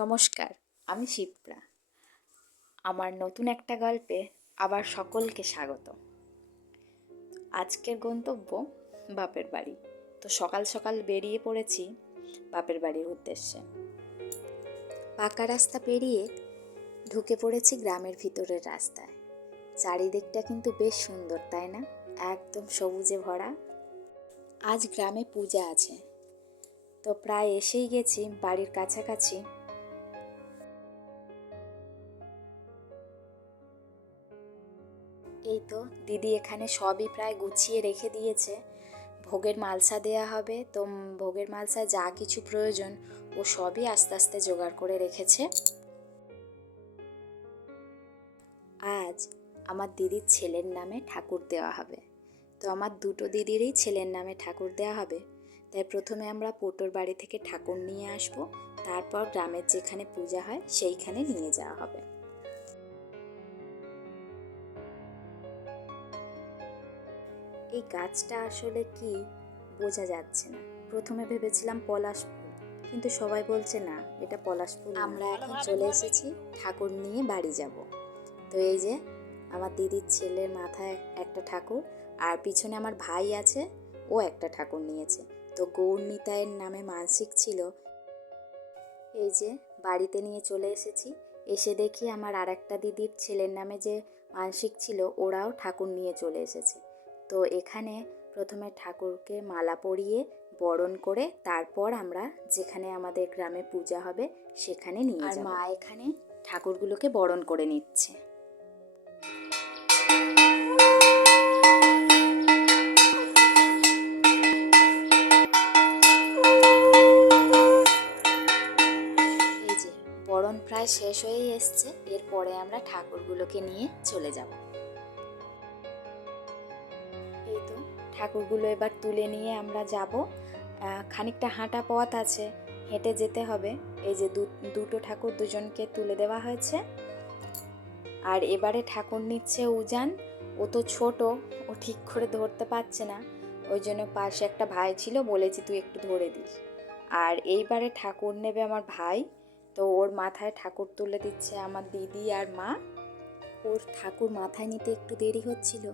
নমস্কার, আমি শিপ্রা। আমার নতুন একটা গল্পে আবার সকলকে স্বাগত। আজকের গন্তব্য বাপের বাড়ি। তো সকাল সকাল বেরিয়ে পড়েছি বাপের বাড়ির উদ্দেশ্যে। পাকা রাস্তা পেরিয়ে ঢুকে পড়েছি গ্রামের ভিতরের রাস্তায়। চারিদিকটা কিন্তু বেশ সুন্দর, তাই না? একদম সবুজে ভরা। আজ গ্রামে পূজা আছে, তো প্রায় এসেই গেছি বাড়ির কাছাকাছি। এই তো দিদি এখানে সবই প্রায় গুছিয়ে রেখে দিয়েছে। ভোগের মালসা দেয়া হবে, তো ভোগের মালসা যা কিছু প্রয়োজন ও সবই আস্তে আস্তে জোগাড় করে রেখেছে। আজ আমার দিদির ছেলের নামে ঠাকুর দেওয়া হবে। তো আমার দুটো দিদিরই ছেলের নামে ঠাকুর দেওয়া হবে। তাই প্রথমে আমরা পোটোর বাড়ি থেকে ঠাকুর নিয়ে আসব, তারপর গ্রামের যেখানে পূজা হয় সেইখানে নিয়ে যাওয়া হবে। এই গাছটা আসলে কি বোঝা যাচ্ছে না। প্রথমে ভেবেছিলাম পলাশ ফুল, কিন্তু সবাই বলছে না এটা পলাশ ফুল। আমরা এখন চলে এসেছি ঠাকুর নিয়ে বাড়ি যাব। তো এই যে আমার দিদির ছেলের মাথায় একটা ঠাকুর, আর পিছনে আমার ভাই আছে, ও একটা ঠাকুর নিয়েছে। তো গৌর নিতাইয়ের নামে মানসিক ছিল। এই যে বাড়িতে নিয়ে চলে এসেছি। এসে দেখি আমার আর একটা দিদির ছেলের নামে যে মানসিক ছিল ওরাও ঠাকুর নিয়ে চলে এসেছে। তো এখানে প্রথমে ঠাকুরকে মালা পরিয়ে বরণ করে তারপর আমরা যেখানে আমাদের গ্রামে পূজা হবে সেখানে নিয়ে যাব। আর মা এখানে ঠাকুরগুলোকে বরণ করে নিচ্ছে। এই যে বরণ প্রায় শেষ হয়েই এসছে, এরপরে আমরা ঠাকুরগুলোকে নিয়ে চলে যাব। এই তো ঠাকুরগুলো এবার তুলে নিয়ে আমরা যাব। খানিকটা হাঁটা পথ আছে, হেঁটে যেতে হবে। এই যে দুটো ঠাকুর দুজনকে তুলে দেওয়া হয়েছে। আর এবারে ঠাকুর নিচ্ছে উজান। ও তো ছোট, ও ঠিক করে ধরতে পারছে না, ওই জন্য পাশে একটা ভাই ছিল, বলেছি তুই একটু ধরে দিস। আর এইবারে ঠাকুর নেবে আমার ভাই, তো ওর মাথায় ঠাকুর তুলে দিচ্ছে আমার দিদি আর মা। ওর ঠাকুর মাথায় নিতে একটু দেরি হচ্ছিল,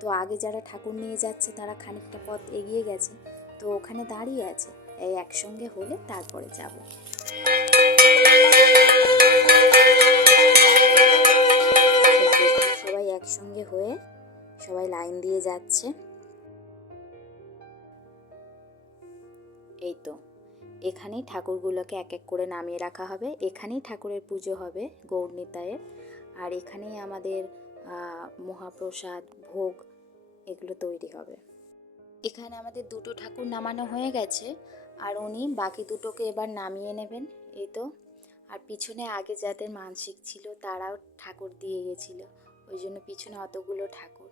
তো আগে যারা ঠাকুর নিয়ে যাচ্ছে তারা খানিকটা পথ এগিয়ে গেছে, তো ওখানে দাঁড়িয়ে আছে। এই একসঙ্গে হলে তারপরে যাব। সবাই একসঙ্গে হয়ে সবাই লাইন দিয়ে যাচ্ছে। এই তো এখানেই ঠাকুরগুলোকে এক এক করে নামিয়ে রাখা হবে। এখানেই ঠাকুরের পুজো হবে গৌর নিতাইয়ের। আর এখানেই আমাদের মহাপ্রসাদ ভোগ এগুলো তৈরি হবে। এখানে আমাদের দুটো ঠাকুর নামানো হয়ে গেছে, আর উনি বাকি দুটোকে এবার নামিয়ে নেবেন। এই তো আর পিছনে আগে যাদের মানসিক ছিল তারাও ঠাকুর দিয়ে গেছিল, ওই জন্য পিছনে অতগুলো ঠাকুর।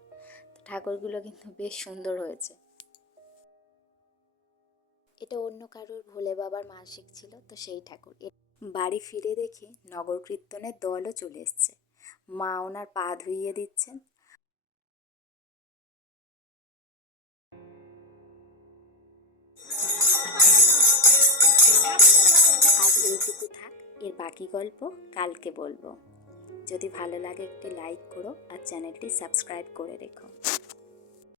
তো ঠাকুরগুলো কিন্তু বেশ সুন্দর হয়েছে। এটা অন্য কারোর ভোলে বাবার মানসিক ছিল, তো সেই ঠাকুর। বাড়ি ফিরে দেখি নগর কীর্তনের দলও চলে এসছে। মা ওনার পা ধুইয়ে দিচ্ছেন। আজ এইটুকু থাক, এর বাকি গল্প কালকে বলবো। যদি ভালো লাগে একটি লাইক করো আর চ্যানেলটি সাবস্ক্রাইব করে রেখো।